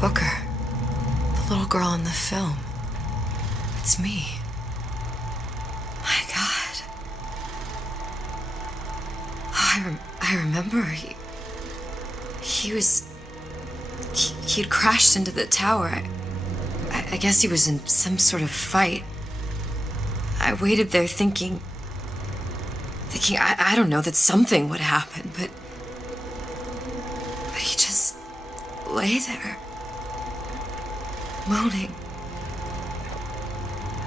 Booker. The little girl in the film. It's me. My God. Oh, I remember he'd crashed into the tower. I guess he was in some sort of fight. I waited there thinking I don't know, that something would happen, but he just lay there, moaning.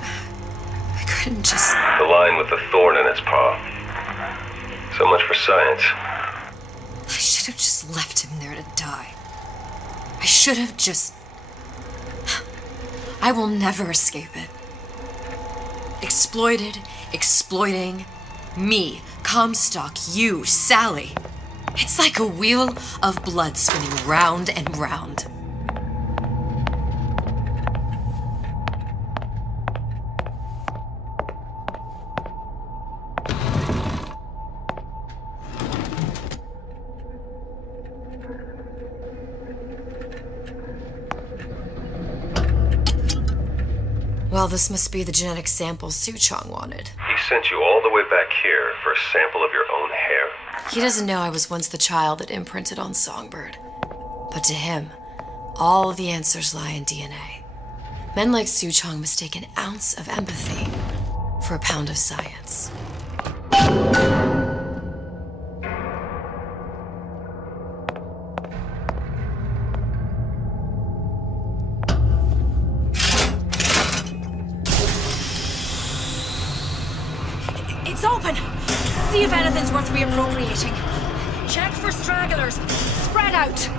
I couldn't just... The lion with the thorn in its paw. So much for science. I should have just left him there to die. I should have just... I will never escape it. Exploited, exploiting, me, Comstock, you, Sally. It's like a wheel of blood spinning round and round. Well, this must be the genetic sample Suchong wanted. He sent you all the way back here for a sample of your own hair? He doesn't know I was once the child that imprinted on Songbird. But to him, all the answers lie in DNA. Men like Suchong mistake an ounce of empathy for a pound of science. It's open! See if anything's worth reappropriating. Check for stragglers. Spread out!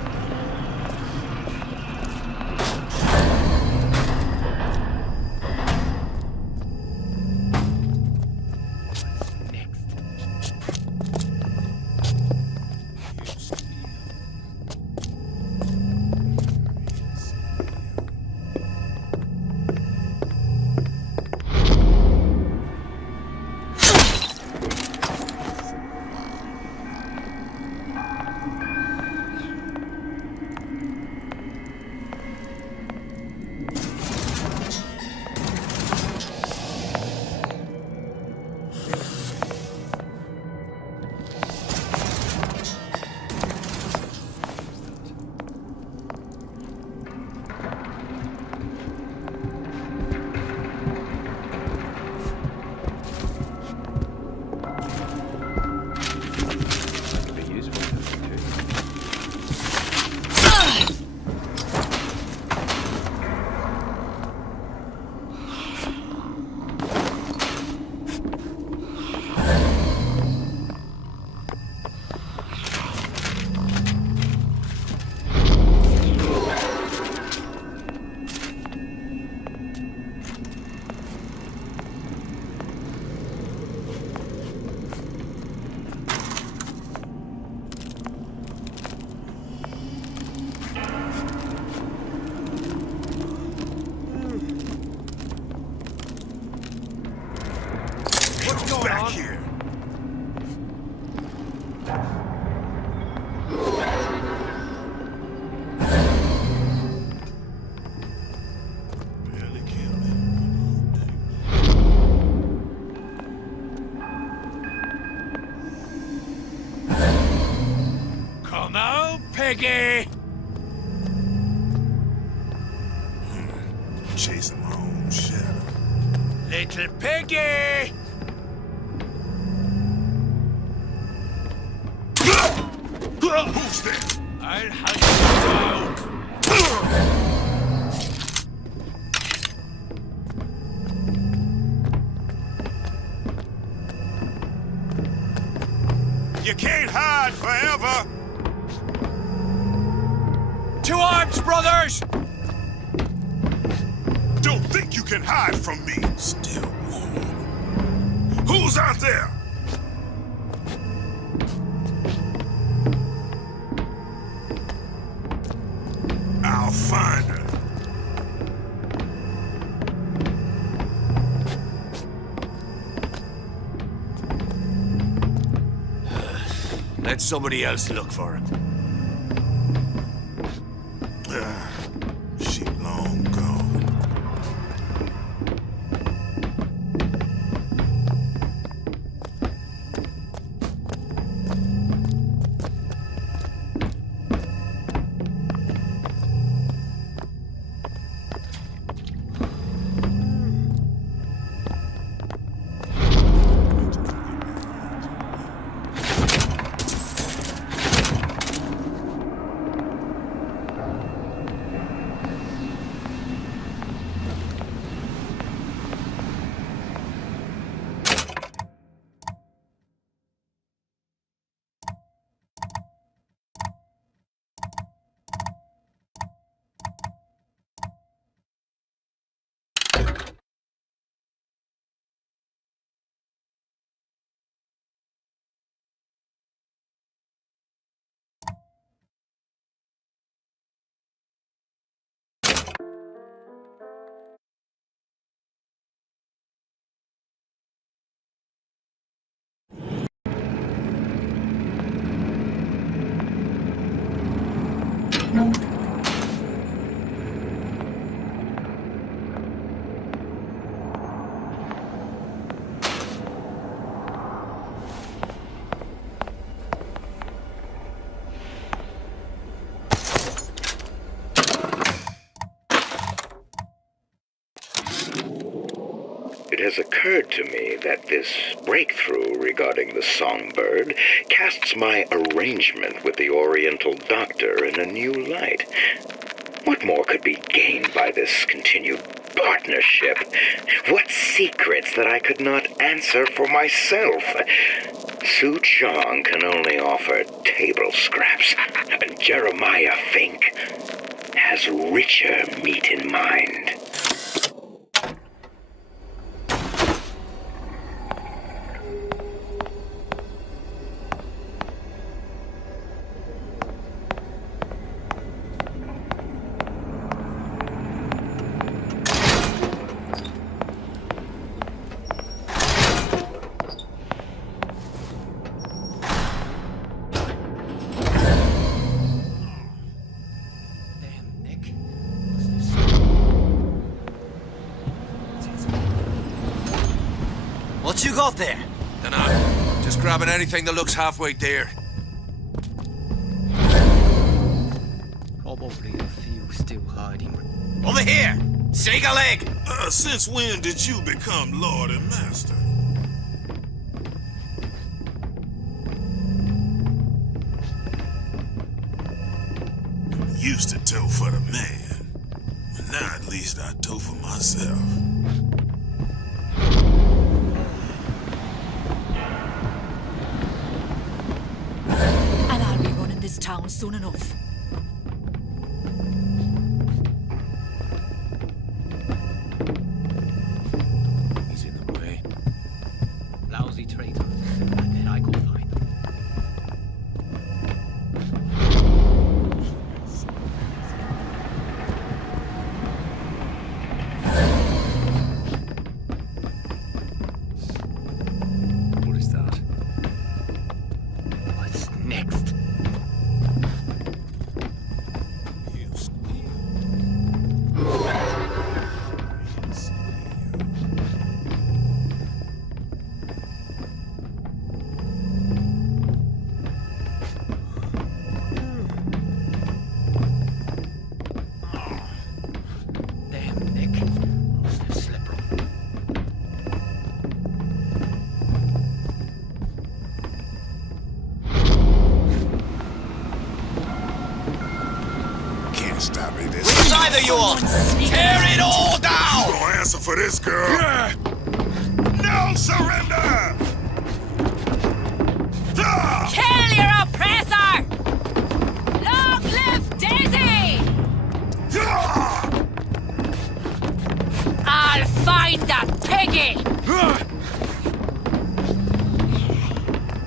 Piggy! Chasing my own shadow. Little piggy! Who's there? I'll hunt you down. You can't hide forever. To arms, brothers! Don't think you can hide from me. Still warm. Who's out there? I'll find her. Let somebody else look for him. It has occurred to me that this breakthrough regarding the songbird casts my arrangement with the Oriental Doctor in a new light. What more could be gained by this continued partnership? What secrets that I could not answer for myself? Su Chong can only offer table scraps, and Jeremiah Fink has richer meat in mind. What you got there? Dunno. Just grabbing anything that looks halfway there. Probably a few still hiding. Over here! Shake a leg! Since when did you become Lord and Master? Used to tow for the man. But now at least I tow for myself. And I'll be running this town soon enough. He's in the way. Lousy traitors. And then I go find them. What is that? What's next? Damn, Nick. Must have slipped wrong. Can't stop me this. Which side are you on? Tear it all You down! gonna answer for this, girl? Yeah. No surrender! Ah! Kill your oppressor! Long live Daisy! Ah! I'll find that piggy!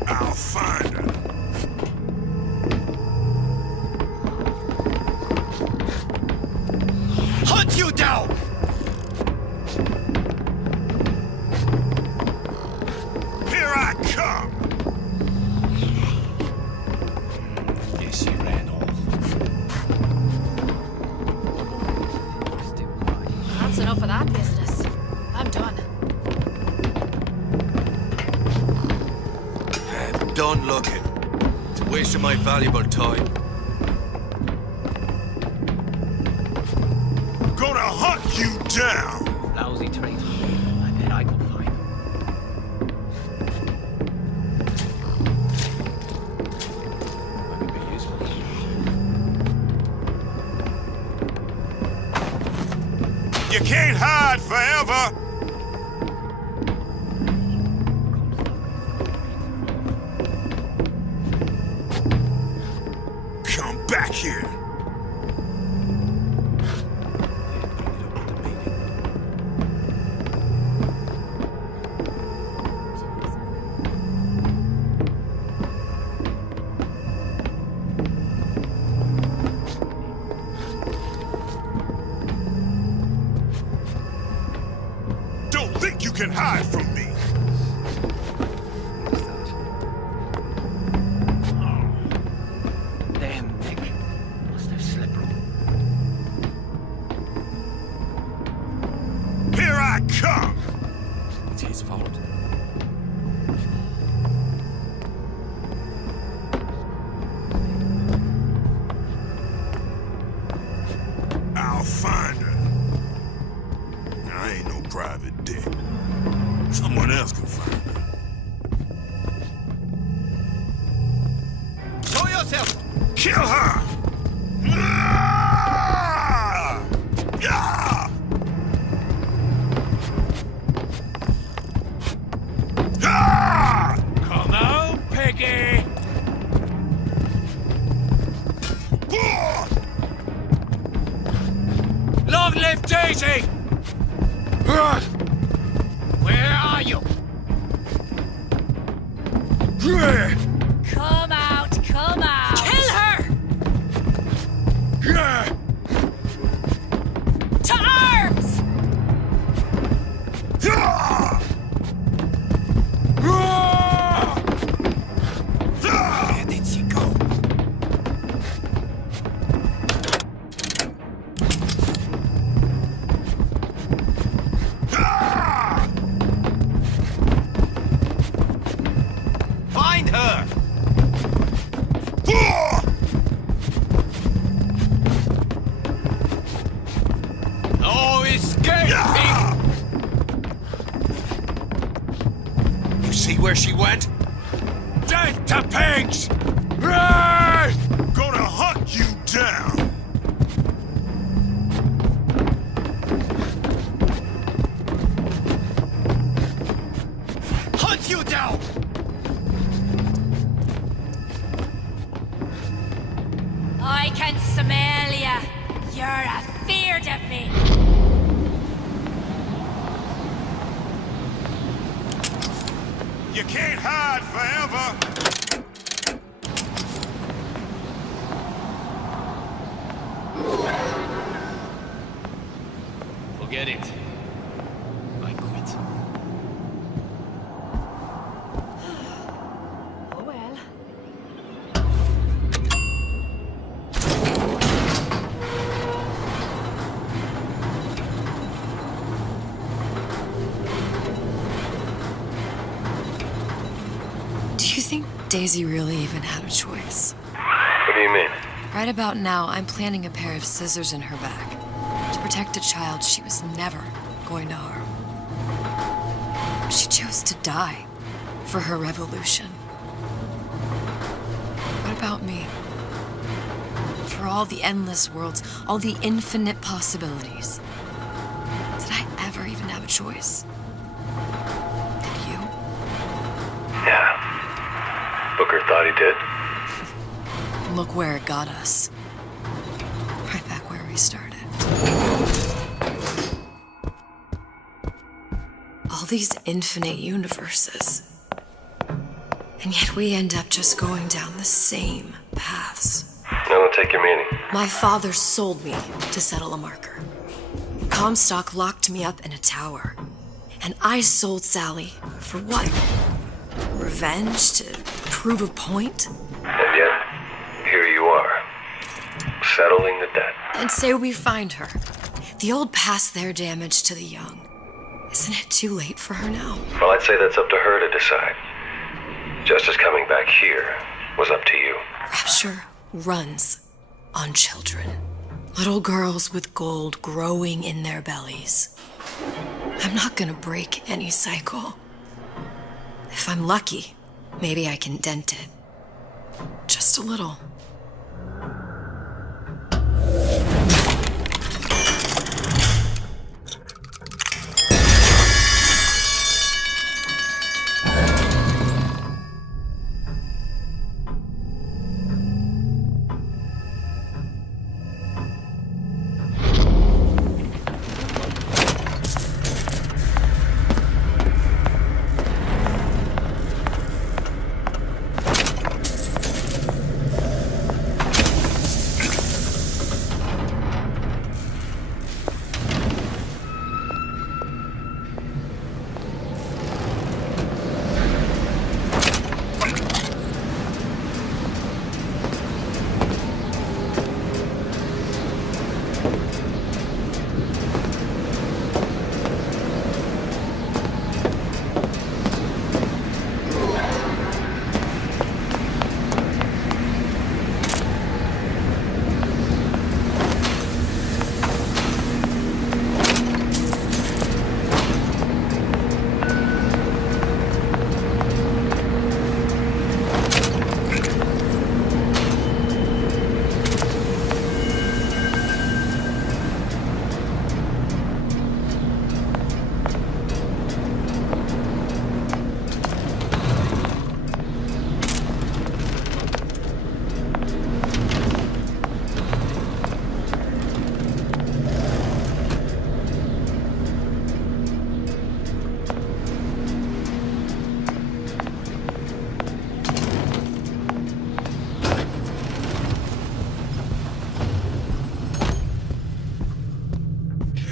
I'll find her. Hunt you down! Here I come. Yes, she ran off. Still hiding. That's enough of that business. I'm done. I'm done looking. It's a waste of my valuable time. Gonna hunt you down. Lousy traitor. I bet I can find them. I could be useful. You can't hide forever. Come back here. Don't think you can hide from me. Damn, Nick. Must have slipped. come! It's his fault. I'll find her. I ain't no private dick. Someone else can find her. Show yourself! Kill her! Ah! Ah! Ah! Come on, Peggy! Ah! Long live Daisy! Where are you? Come out, come out! Kill her! To arms! Where did she go? Find her! No escaping! You see where she went? Dead to pigs! Gonna hunt you down! Hunt you down! I can smell ya. You're afeard of me. You can't hide forever! Forget it. I quit. Oh well. Do you think Daisy really even had a choice? What do you mean? Right about now, I'm planting a pair of scissors in her back to protect a child she was never going to harm. She chose to die for her revolution. What about me? For all the endless worlds, all the infinite possibilities. Did I ever even have a choice? Did you? Yeah. Booker thought he did. Look where it got us. Right back where we started. All these infinite universes. And yet we end up just going down the same paths. I don't take your meaning. My father sold me to settle a marker. Comstock locked me up in a tower. And I sold Sally for what? Revenge? To prove a point? And yet, here you are, settling the debt. And say we find her. The old pass their damage to the young. Isn't it too late for her now? Well, I'd say that's up to her to decide. Justice coming back here was up to you. Rapture runs on children. Little girls with gold growing in their bellies. I'm not gonna break any cycle. If I'm lucky, maybe I can dent it. Just a little.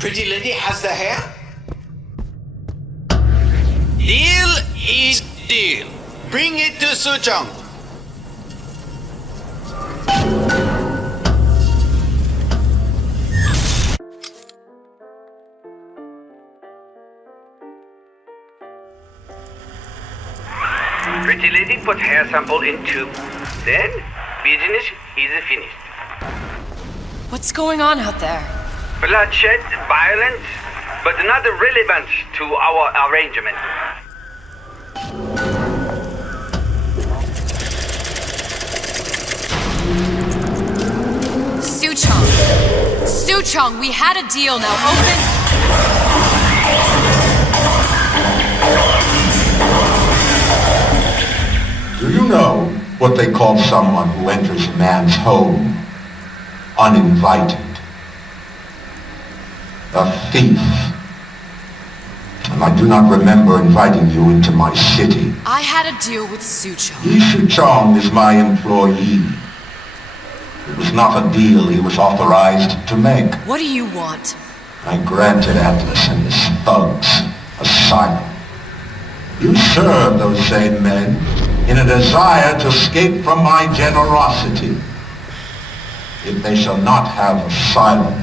Pretty lady has the hair? Deal is deal. Bring it to Suchong. Pretty lady put hair sample in tube. Then, business is finished. What's going on out there? Bloodshed, violence, but not relevant to our arrangement. Suchong! Suchong, we had a deal, now open... Do you know what they call someone who enters a man's home uninvited? A thief. And I do not remember inviting you into my city. I had a deal with Suchong. Yi Chong is my employee. It was not a deal he was authorized to make. What do you want? I granted Atlas and his thugs asylum. You serve those same men in a desire to escape from my generosity. If they shall not have asylum,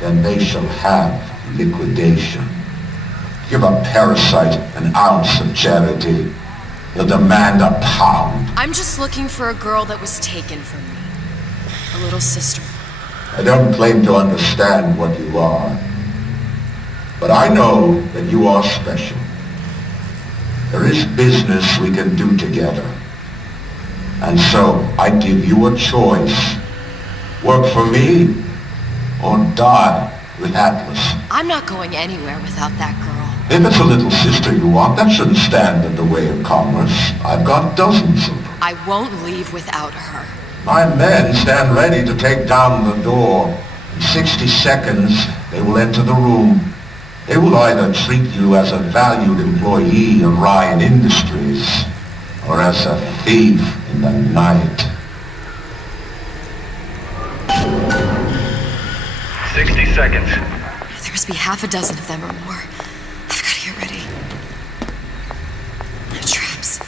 then they shall have liquidation. Give a parasite an ounce of charity, he'll demand a pound. I'm just looking for a girl that was taken from me. A little sister. I don't claim to understand what you are, but I know that you are special. There is business we can do together. And so I give you a choice. Work for me or die with Atlas. I'm not going anywhere without that girl. If it's a little sister you want, that shouldn't stand in the way of commerce. I've got dozens of them. I won't leave without her. My men stand ready to take down the door. In 60 seconds, they will enter the room. They will either treat you as a valued employee of Ryan Industries or as a thief in the night. 60 seconds. There must be half a dozen of them or more. I've got to get ready. Traps.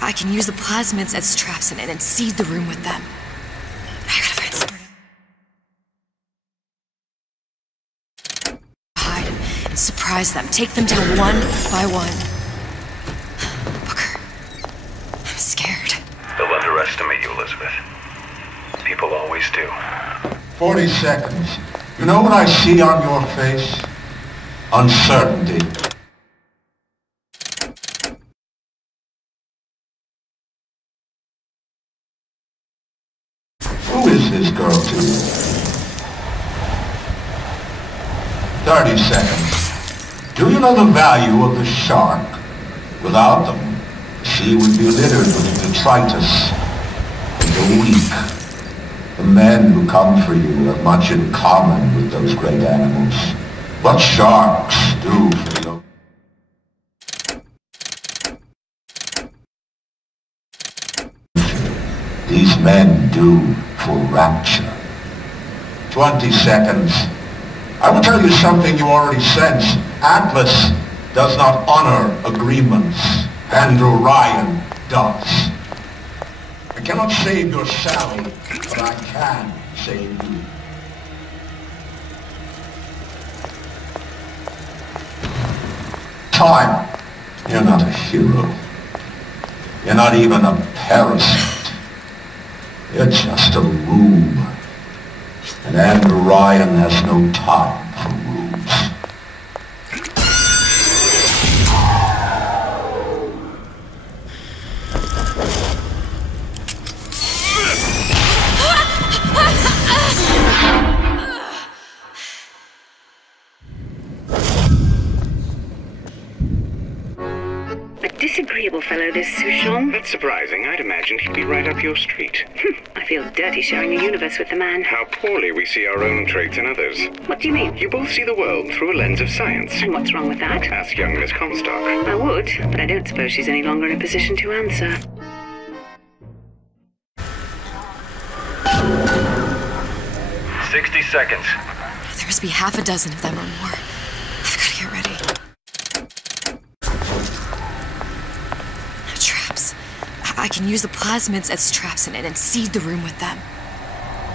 I can use the plasmids as traps and seed the room with them. I gotta find somewhere to hide and surprise them. Take them down one by one. Booker. I'm scared. They'll underestimate you, Elizabeth. People always do. 40 seconds. You know what I see on your face? Uncertainty. Who is this girl to you? 30 seconds. Do you know the value of the shark? Without them, the sea would be littered with detritus and the weak. The men who come for you have much in common with those great animals. What sharks do for you. These men do for rapture. 20 seconds. I will tell you something you already sense. Atlas does not honor agreements. Andrew Ryan does. I cannot save your Sally, but I can save you. Time. You're not a hero. You're not even a parasite. You're just a rube. And Andrew Ryan has no time for rubes. Disagreeable fellow, this Suchong. That's surprising. I'd imagined he'd be right up your street. I feel dirty sharing a universe with the man. How poorly we see our own traits in others. What do you mean? You both see the world through a lens of science. And what's wrong with that? Ask young Miss Comstock. I would, but I don't suppose she's any longer in a position to answer. "60 seconds. There must be half a dozen of them or more. I've got to get ready. Traps. I can use the plasmids as traps in it and seed the room with them.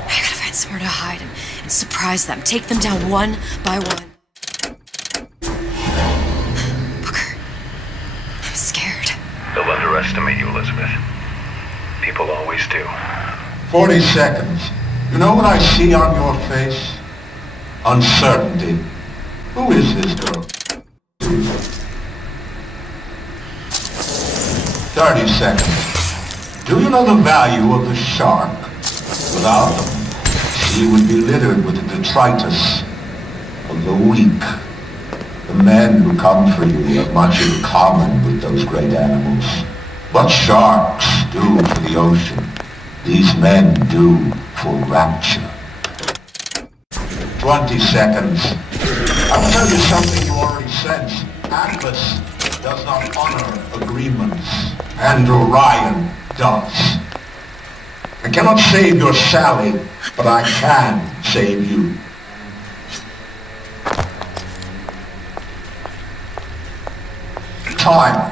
I gotta find somewhere to hide and surprise them. Take them down one by one. Booker. I'm scared. They'll underestimate you, Elizabeth. People always do. 40 seconds. You know what I see on your face? Uncertainty. Who is this girl? 30 seconds. Do you know the value of the shark? Without them, she would be littered with the detritus of the weak. The men who come for you have much in common with those great animals. What sharks do for the ocean, these men do for rapture. 20 seconds. I'll tell you something you already sense. Atlas does not honor agreements, and Orion does. I cannot save your Sally, but I can save you. Time.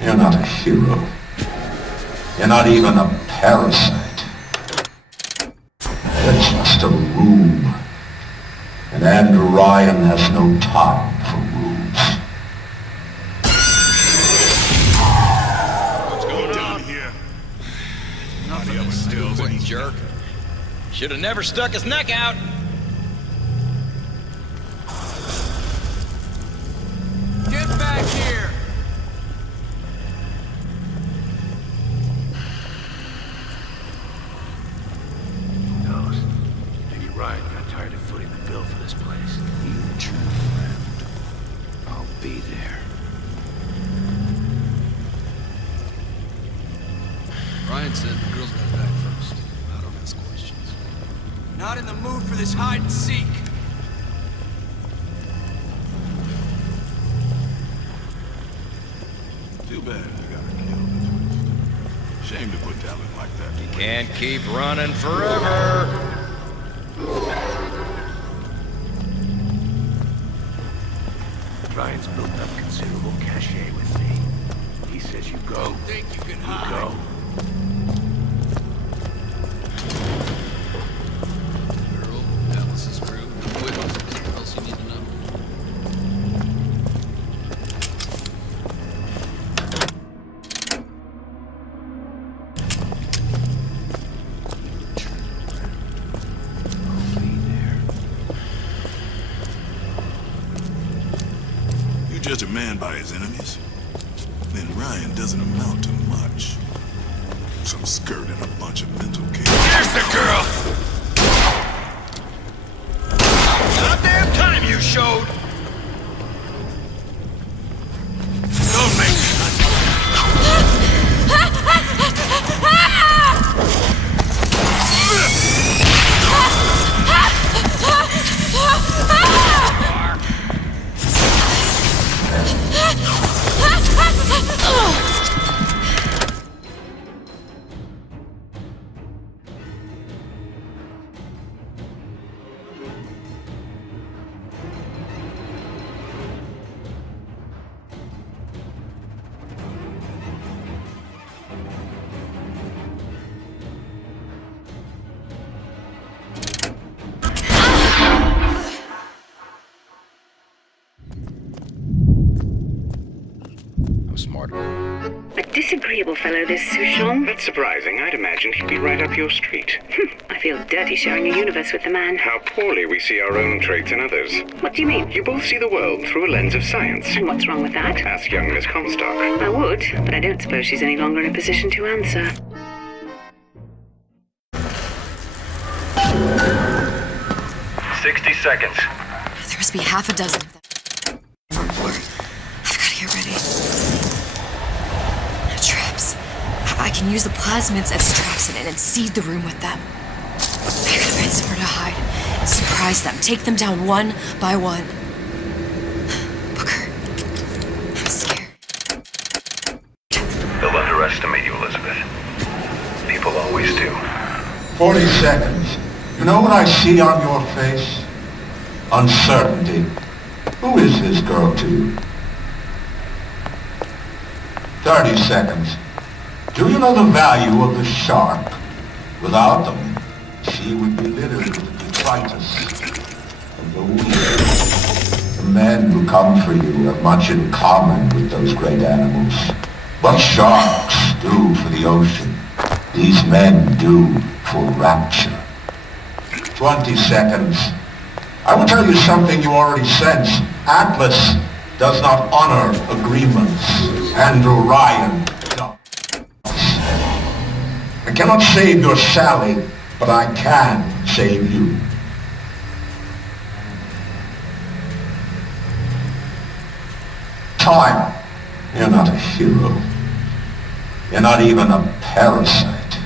You're not a hero. You're not even a parasite. You're just a room. And Orion has no time for rooms. What's going on here? Nothing of still, Quick jerk. Should have never stuck his neck out. Get back here! Ghost. Maybe Ryan got tired of footing the bill for this place. You turn around. I'll be there. Ryan said the girl's gotta die first. I don't ask questions. Not in the mood for this hide and seek. Too bad I got her killed. Shame to put talent like that to waste. Can't keep running forever. Ryan's built up considerable cachet with me. He says you go. Don't think you can hide. Go. Girl, Alice's crew. What else you need to know? I'll be there. You're just a man by his enemies. Then Ryan doesn't amount to much. Some skirt and a bunch of mental chaos. There's the girl! Goddamn time you showed! Don't make me. Smart. A disagreeable fellow, this Souchon. That's surprising. I'd imagined he'd be right up your street. I feel dirty sharing a universe with the man. How poorly we see our own traits in others. What do you mean? You both see the world through a lens of science. And what's wrong with that? Ask young Miss Comstock. I would, but I don't suppose she's any longer in a position to answer. "60 seconds. There must be half a dozen of them or more. I've got to get ready. Traps. I can use the plasmids as traps in it and seed the room with them. I gotta find somewhere to hide and surprise them. Take them down one by one. Booker. I'm scared. They'll underestimate you, Elizabeth. People always do. 40 seconds. You know what I see on your face? uncertainty. Who is this girl to you? 30 seconds. Do you know the value of the shark? Without them, she would be littered with detritus and the weak. The men who come for you have much in common with those great animals. What sharks do for the ocean, these men do for rapture. 20 seconds. I will tell you something you already sense. Atlas does not honor agreements. Andrew Ryan does. I cannot save your Sally, but I can save you. Time. You're not a hero. You're not even a parasite.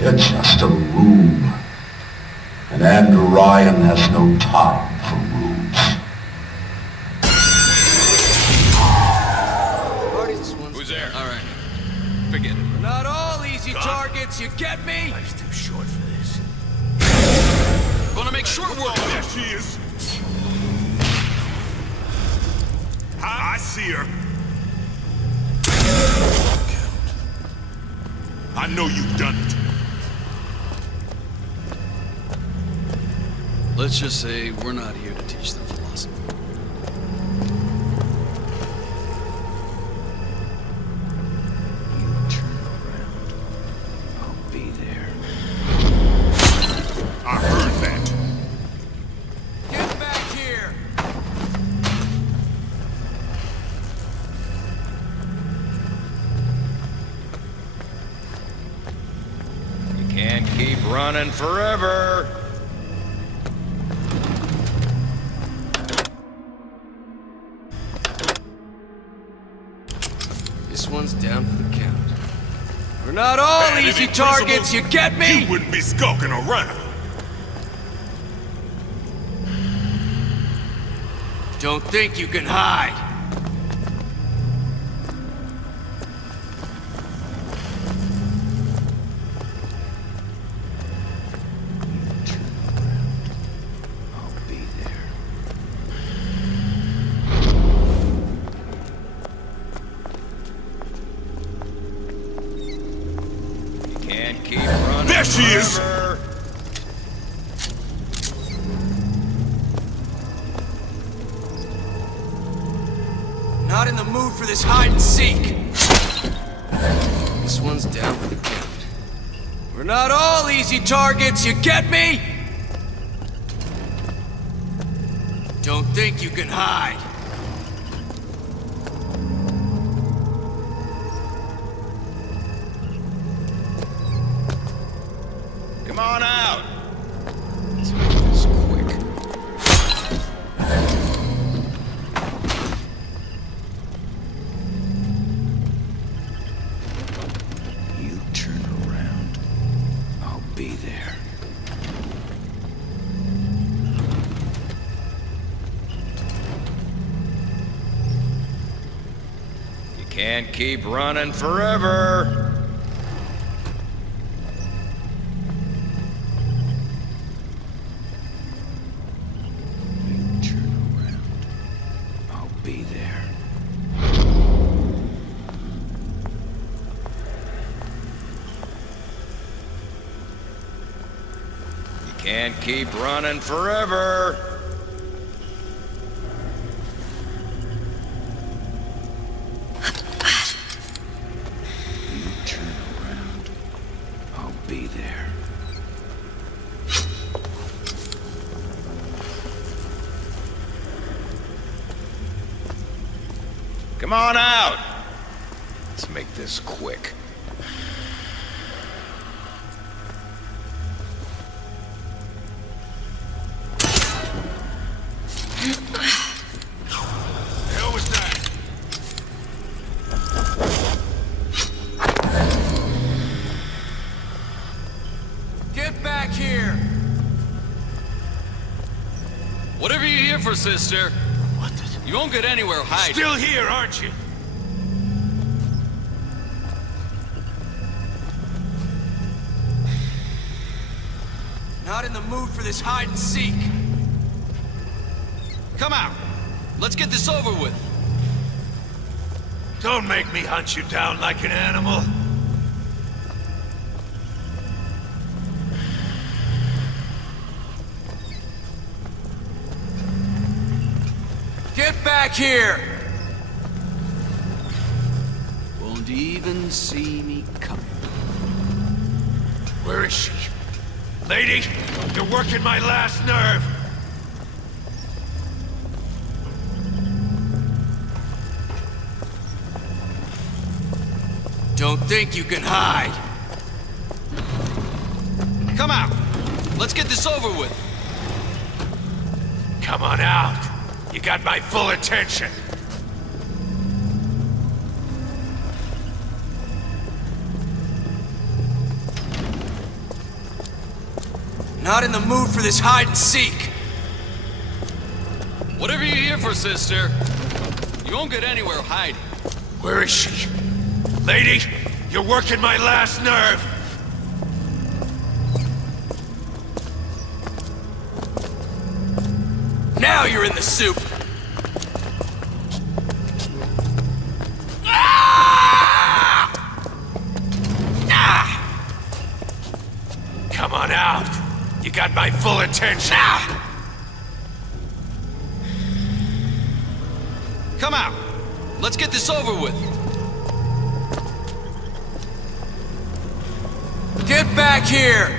You're just a room. And Andrew Ryan has no time for rooms. Who's there? All right. Forget it. We're not all easy targets, you get me? Life's too short for this. Gonna make short work. There she is. I see her. I know you've done it. Let's just say we're not here to teach them philosophy. You turn around, I'll be there. I heard that. Get back here! You can't keep running forever. This one's down for the count. We're not all easy targets, you get me? You wouldn't be skulking around. Don't think you can hide. I'll be there. You can't keep running There she is! forever. Not in the mood for this hide and seek. This one's down for the count. We're not all easy targets, you get me? Don't think you can hide. Come on out. Let's make this quick. You turn around, I'll be there. You can't keep running forever. You turn around, I'll be there. You can't keep running forever. You turn around, I'll be there. Come on out. Let's make this quick. The hell was that? Get back here! Whatever you're here for, sister, What the? you won't get anywhere hiding. Still here, aren't you? Not in the mood for this hide and seek. Come out. Let's get this over with. Don't make me hunt you down like an animal. Get back here! Won't even see me coming. Where is she? Lady, you're working my last nerve. Don't think you can hide. Come out. Let's get this over with. Come on out. You got my full attention. Not in the mood for this hide and seek. Whatever you're here for, sister, you won't get anywhere hiding. Where is she? Lady, you're working my last nerve. Now you're in the soup. Come on out. You got my full attention. Come out. Let's get this over with. Get back here!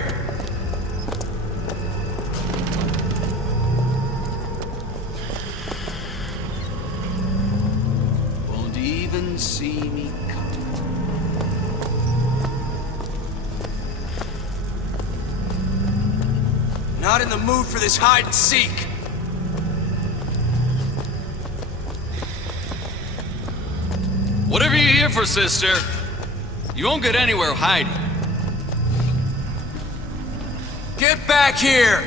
Won't even see me coming. Not in the mood for this hide and seek. Whatever you're here for, sister, you won't get anywhere hiding. Get back here!